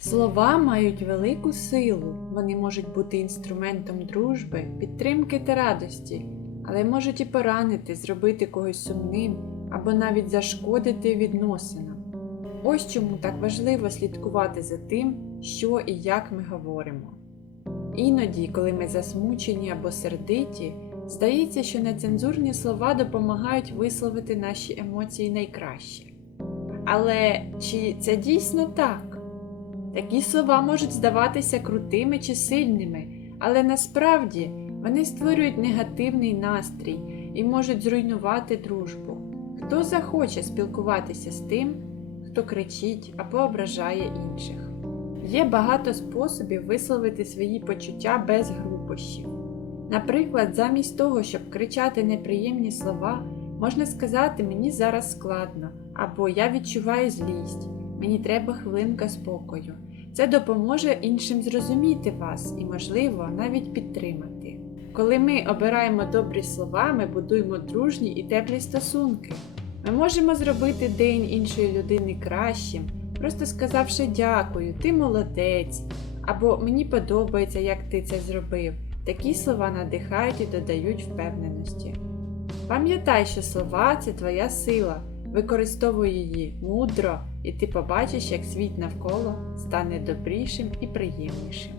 Слова мають велику силу, вони можуть бути інструментом дружби, підтримки та радості, але можуть і поранити, зробити когось сумним або навіть зашкодити відносинам. Ось чому так важливо слідкувати за тим, що і як ми говоримо. Іноді, коли ми засмучені або сердиті, здається, що нецензурні слова допомагають висловити наші емоції найкраще. Але чи це дійсно так? Такі слова можуть здаватися крутими чи сильними, але насправді вони створюють негативний настрій і можуть зруйнувати дружбу. Хто захоче спілкуватися з тим, хто кричить або ображає інших? Є багато способів висловити свої почуття без грубощів. Наприклад, замість того, щоб кричати неприємні слова, можна сказати мені зараз складно, або я відчуваю злість, мені треба хвилинка спокою. Це допоможе іншим зрозуміти вас і, можливо, навіть підтримати. Коли ми обираємо добрі слова, ми будуємо дружні і теплі стосунки. Ми можемо зробити день іншої людини кращим, просто сказавши дякую, ти молодець, або мені подобається, як ти це зробив. Такі слова надихають і додають впевненості. Пам'ятай, що слова це твоя сила. Використовуй її мудро, і ти побачиш, як світ навколо стане добрішим і приємнішим.